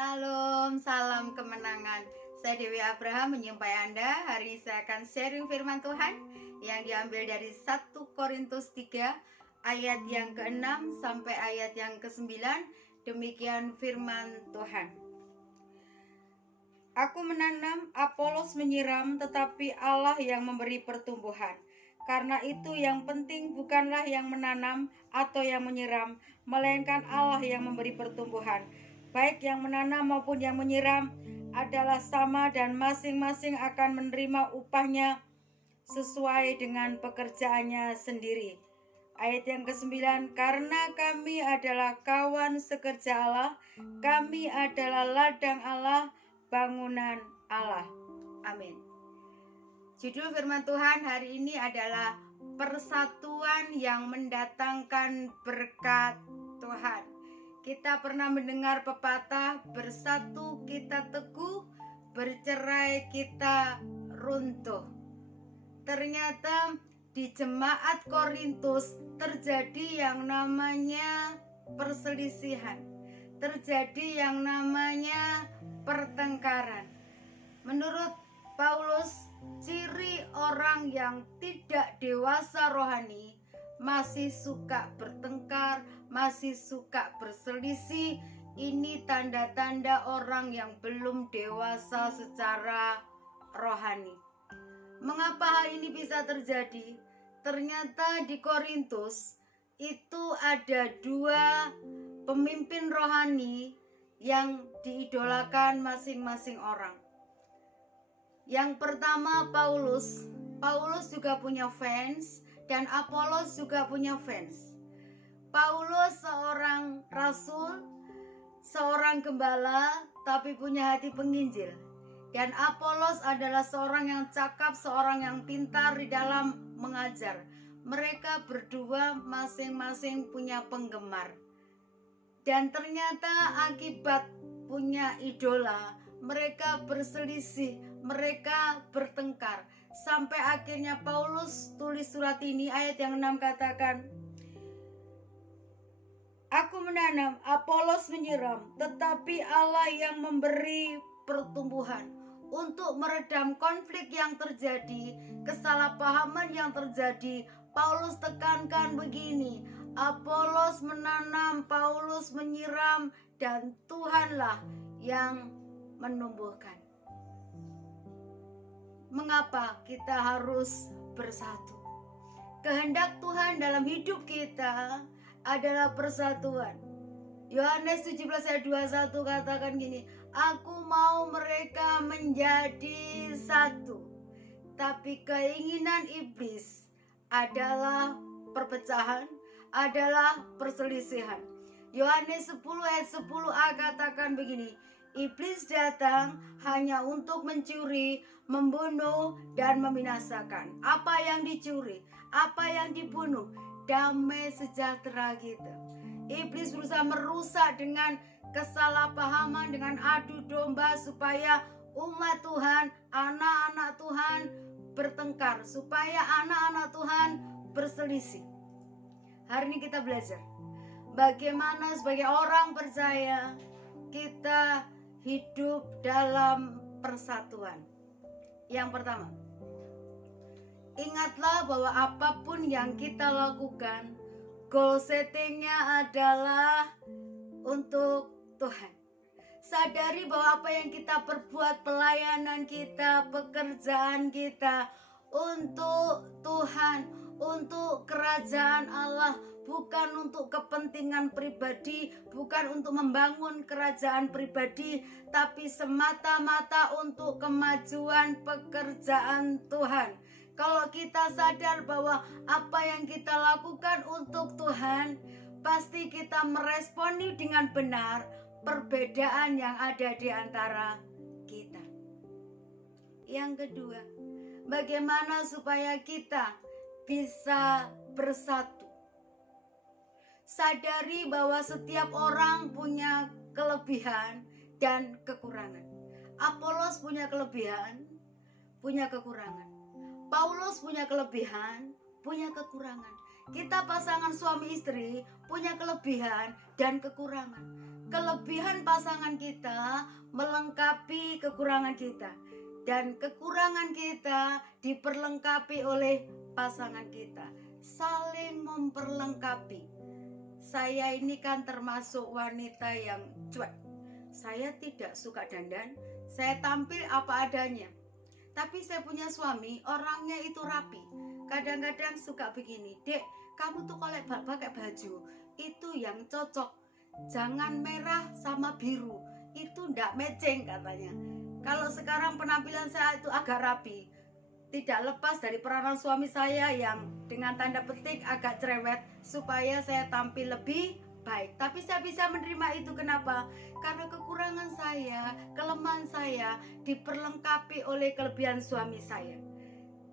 Salam, salam kemenangan. Saya Dewi Abraham menyumpai Anda. Hari ini saya akan sharing firman Tuhan yang diambil dari 1 Korintus 3 ayat yang ke-6 sampai ayat yang ke-9. Demikian firman Tuhan. Aku menanam, Apolos menyiram, tetapi Allah yang memberi pertumbuhan. Karena itu yang penting bukanlah yang menanam atau yang menyiram, melainkan Allah yang memberi pertumbuhan. Baik yang menanam maupun yang menyiram adalah sama dan masing-masing akan menerima upahnya sesuai dengan pekerjaannya sendiri. Ayat yang ke-9, karena kami adalah kawan sekerja Allah, kami adalah ladang Allah, bangunan Allah. Amin. Judul firman Tuhan hari ini adalah persatuan yang mendatangkan berkat Tuhan. Kita pernah mendengar pepatah, bersatu kita teguh, bercerai kita runtuh. Ternyata di jemaat Korintus terjadi yang namanya perselisihan, terjadi yang namanya pertengkaran. Menurut Paulus, ciri orang yang tidak dewasa rohani masih suka bertengkar, masih suka berselisih. Ini tanda-tanda orang yang belum dewasa secara rohani. Mengapa hal ini bisa terjadi? Ternyata di Korintus itu ada 2 pemimpin rohani yang diidolakan masing-masing orang. Yang pertama Paulus. Paulus juga punya fans dan Apolos juga punya fans. Paulus seorang rasul, seorang gembala, tapi punya hati penginjil. Dan Apolos adalah seorang yang cakap, seorang yang pintar di dalam mengajar. Mereka berdua masing-masing punya penggemar. Dan ternyata akibat punya idola, mereka berselisih, mereka bertengkar. Sampai akhirnya Paulus tulis surat ini, ayat yang 6 katakan, aku menanam, Apolos menyiram, tetapi Allah yang memberi pertumbuhan. Untuk meredam konflik yang terjadi, kesalahpahaman yang terjadi, Paulus tekankan begini, Apolos menanam, Paulus menyiram, dan Tuhanlah yang menumbuhkan. Mengapa kita harus bersatu? Kehendak Tuhan dalam hidup kita adalah persatuan. Yohanes 17 ayat 21 katakan gini, aku mau mereka menjadi satu. Tapi keinginan iblis adalah perpecahan, adalah perselisihan. Yohanes 10 ayat 10a katakan begini, iblis datang hanya untuk mencuri, membunuh, dan membinasakan. Apa yang dicuri? Apa yang dibunuh? Damai sejahtera kita. Iblis berusaha merusak dengan kesalahpahaman, dengan adu domba supaya umat Tuhan, anak-anak Tuhan bertengkar, supaya anak-anak Tuhan berselisih. Hari ini kita belajar bagaimana sebagai orang percaya kita hidup dalam persatuan. Yang pertama, ingatlah bahwa apapun yang kita lakukan, goal settingnya adalah untuk Tuhan. Sadari bahwa apa yang kita perbuat, pelayanan kita, pekerjaan kita, untuk Tuhan, untuk kerajaan Allah, bukan untuk kepentingan pribadi, bukan untuk membangun kerajaan pribadi, tapi semata-mata untuk kemajuan pekerjaan Tuhan. Kalau kita sadar bahwa apa yang kita lakukan untuk Tuhan, pasti kita meresponi dengan benar perbedaan yang ada di antara kita. Yang kedua, bagaimana supaya kita bisa bersatu? Sadari bahwa setiap orang punya kelebihan dan kekurangan. Apolos punya kelebihan, punya kekurangan. Paulus punya kelebihan, punya kekurangan. Kita pasangan suami istri punya kelebihan dan kekurangan. kelebihan pasangan kita melengkapi kekurangan kita, dan kekurangan kita diperlengkapi oleh pasangan kita, saling memperlengkapi. Saya ini kan termasuk wanita yang cuek. Saya tidak suka dandan, saya tampil apa adanya. Tapi saya punya suami, orangnya itu rapi. Kadang-kadang suka begini, "Dek, kamu tuh kalau pakai baju itu yang cocok, jangan merah sama biru, itu ndak matching," katanya. Kalau sekarang penampilan saya itu agak rapi, tidak lepas dari peranan suami saya yang dengan tanda petik agak cerewet, supaya saya tampil lebih baik. Tapi saya bisa menerima itu. Kenapa? Karena kekurangan saya, kelemahan saya diperlengkapi oleh kelebihan suami saya.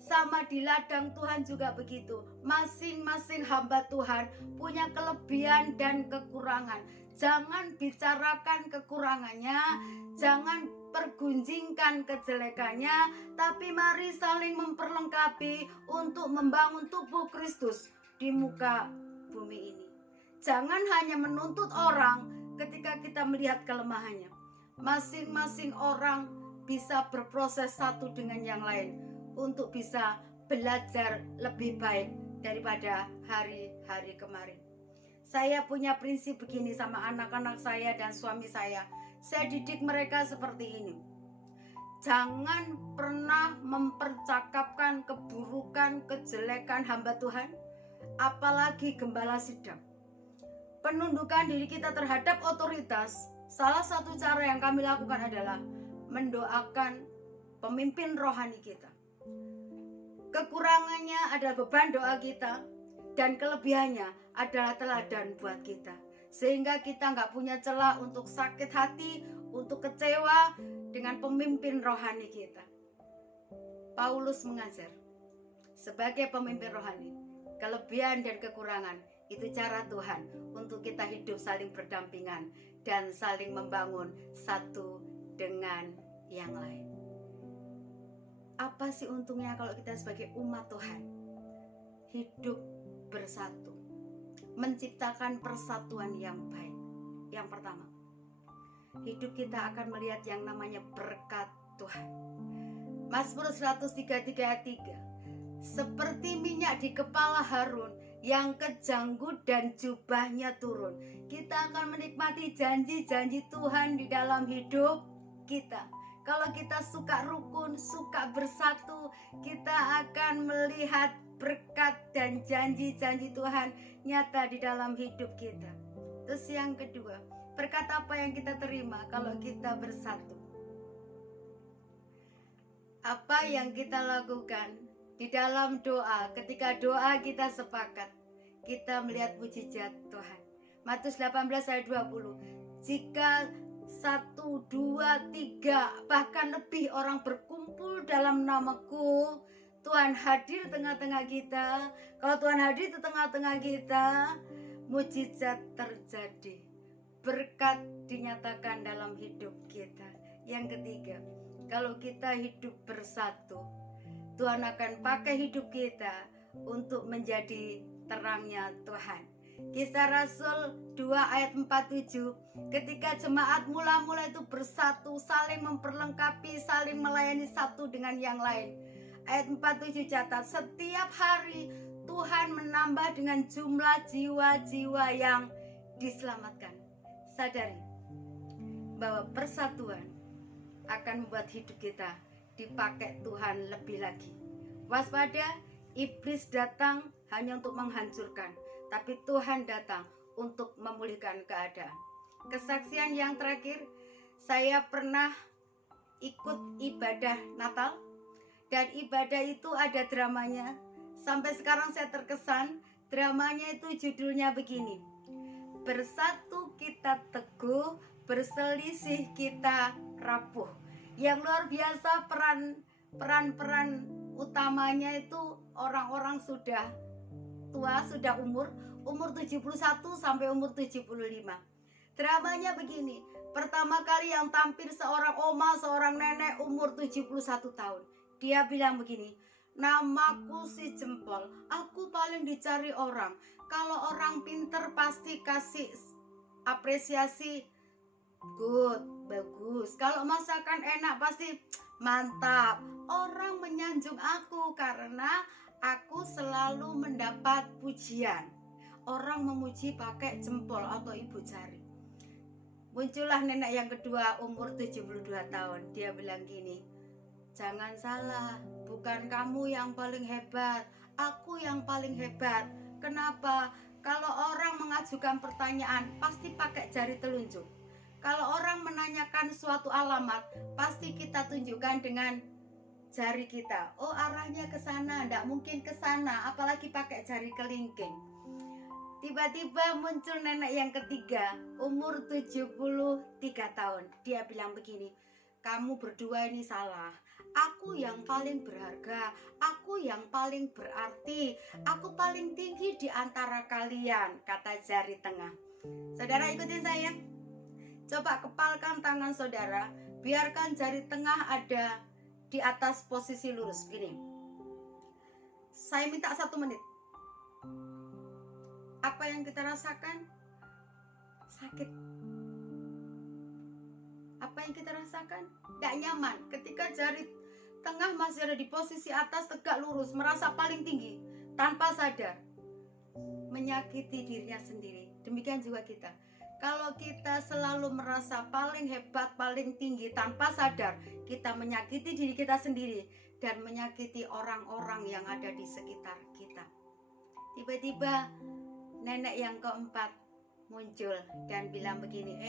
Sama di ladang Tuhan juga begitu. Masing-masing hamba Tuhan punya kelebihan dan kekurangan. Jangan bicarakan kekurangannya, jangan pergunjingkan kejelekannya, tapi mari saling memperlengkapi untuk membangun tubuh Kristus di muka bumi ini. Jangan hanya menuntut orang ketika kita melihat kelemahannya. Masing-masing orang bisa berproses satu dengan yang lain untuk bisa belajar lebih baik daripada hari-hari kemarin. Saya punya prinsip begini sama anak-anak saya dan suami saya. Saya didik mereka seperti ini. Jangan pernah mempercakapkan keburukan, kejelekan hamba Tuhan, apalagi gembala sidang. Penundukan diri kita terhadap otoritas, salah satu cara yang kami lakukan adalah mendoakan pemimpin rohani kita. Kekurangannya adalah beban doa kita, dan kelebihannya adalah teladan buat kita. Sehingga kita nggak punya celah untuk sakit hati, untuk kecewa dengan pemimpin rohani kita. Paulus mengajar, sebagai pemimpin rohani, kelebihan dan kekurangan itu cara Tuhan untuk kita hidup saling berdampingan dan saling membangun satu dengan yang lain. Apa sih untungnya kalau kita sebagai umat Tuhan hidup bersatu, menciptakan persatuan yang baik? Yang pertama, hidup kita akan melihat yang namanya berkat Tuhan. Mazmur 133 ayat 3, seperti minyak di kepala Harun yang kejanggut dan jubahnya turun. Kita akan menikmati janji-janji Tuhan di dalam hidup kita. Kalau kita suka rukun, suka bersatu, kita akan melihat berkat dan janji-janji Tuhan nyata di dalam hidup kita. Terus yang kedua, berkat apa yang kita terima kalau kita bersatu? Apa yang kita lakukan di dalam doa? Ketika doa kita sepakat, kita melihat mujizat Tuhan. Matius 18 ayat 20, jika 1, 2, 3 bahkan lebih orang berkumpul dalam namaku, Tuhan hadir tengah-tengah kita. Kalau Tuhan hadir di tengah-tengah kita, mujizat terjadi, berkat dinyatakan dalam hidup kita. Yang ketiga, kalau kita hidup bersatu, Tuhan akan pakai hidup kita untuk menjadi terangnya Tuhan. Kisah Rasul 2 ayat 47, ketika jemaat mula-mula itu bersatu, saling memperlengkapi, saling melayani satu dengan yang lain. Ayat 47 catat, setiap hari Tuhan menambah dengan jumlah jiwa-jiwa yang diselamatkan. Sadari bahwa persatuan akan membuat hidup kita dipakai Tuhan lebih lagi. Waspada, iblis datang hanya untuk menghancurkan, tapi Tuhan datang untuk memulihkan keadaan. Kesaksian yang terakhir, saya pernah ikut ibadah Natal, dan ibadah itu ada dramanya. Sampai sekarang saya terkesan, dramanya itu judulnya begini, bersatu kita teguh, berselisih kita rapuh. Yang luar biasa peran utamanya itu orang-orang sudah tua, sudah umur 71 sampai umur 75. Dramanya begini, pertama kali yang tampil seorang oma, seorang nenek umur 71 tahun. Dia bilang begini, namaku si jempol, aku paling dicari orang. Kalau orang pinter pasti kasih apresiasi Good, bagus. Kalau masakan enak pasti mantap. Orang menyanjung aku karena aku selalu mendapat pujian. Orang memuji pakai jempol atau ibu jari. Muncullah nenek yang kedua umur 72 tahun. Dia bilang gini, jangan salah, bukan kamu yang paling hebat, aku yang paling hebat. Kenapa? Kalau orang mengajukan pertanyaan, pasti pakai jari telunjuk. Kalau orang menanyakan suatu alamat, pasti kita tunjukkan dengan jari kita. Oh, arahnya ke sana, tidak mungkin ke sana, apalagi pakai jari kelingking. Tiba-tiba muncul nenek yang ketiga, umur 73 tahun. Dia bilang begini, kamu berdua ini salah. Aku yang paling berharga, aku yang paling berarti, aku paling tinggi di antara kalian, kata jari tengah. Saudara ikutin saya. Coba kepalkan tangan saudara, biarkan jari tengah ada di atas posisi lurus. Gini, saya minta 1 menit. Apa yang kita rasakan? Sakit. Apa yang kita rasakan? Tidak nyaman. Ketika jari tengah masih ada di posisi atas tegak lurus, merasa paling tinggi, tanpa sadar, menyakiti dirinya sendiri. Demikian juga kita. Kalau kita selalu merasa paling hebat, paling tinggi tanpa sadar, kita menyakiti diri kita sendiri dan menyakiti orang-orang yang ada di sekitar kita. Tiba-tiba nenek yang keempat muncul dan bilang begini,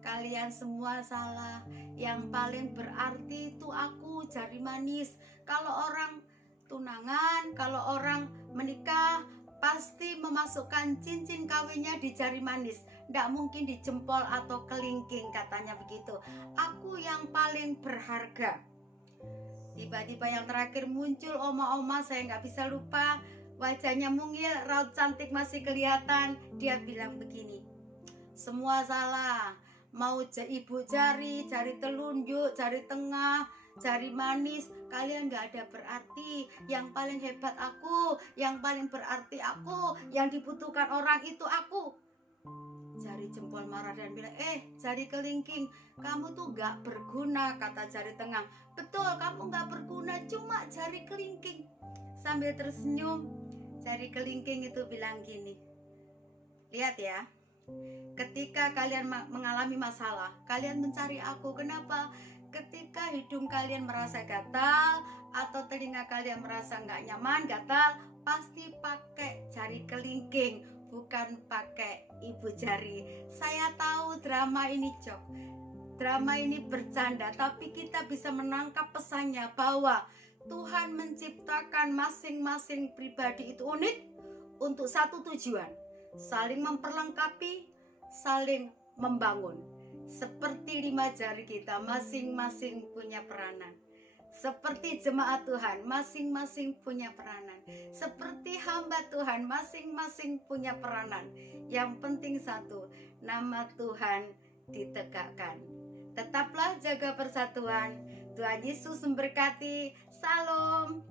kalian semua salah. Yang paling berarti itu aku, jari manis. Kalau orang tunangan, kalau orang menikah, pasti memasukkan cincin kawinnya di jari manis, tidak mungkin di jempol atau kelingking, katanya begitu. Aku yang paling berharga. Tiba-tiba yang terakhir muncul oma-oma, saya nggak bisa lupa. Wajahnya mungil, raut cantik masih kelihatan. Dia bilang begini, semua salah. Mau ibu jari, jari telunjuk, jari tengah, jari manis, kalian gak ada berarti. Yang paling hebat aku, yang paling berarti aku, yang dibutuhkan orang itu aku. Jari jempol marah dan bilang, jari kelingking, kamu tuh gak berguna, kata jari tengah. Betul, kamu gak berguna, cuma jari kelingking. Sambil tersenyum, jari kelingking itu bilang gini, lihat ya, ketika kalian mengalami masalah, kalian mencari aku. Kenapa? Ketika hidung kalian merasa gatal atau telinga kalian merasa nggak nyaman, gatal, pasti pakai jari kelingking, bukan pakai ibu jari. Saya tahu drama ini joke, drama ini bercanda, tapi kita bisa menangkap pesannya bahwa Tuhan menciptakan masing-masing pribadi itu unik untuk satu tujuan, saling memperlengkapi, saling membangun. Seperti 5 jari kita, masing-masing punya peranan. Seperti jemaat Tuhan, masing-masing punya peranan. Seperti hamba Tuhan, masing-masing punya peranan. Yang penting satu, nama Tuhan ditegakkan. Tetaplah jaga persatuan. Tuhan Yesus memberkati. Salam.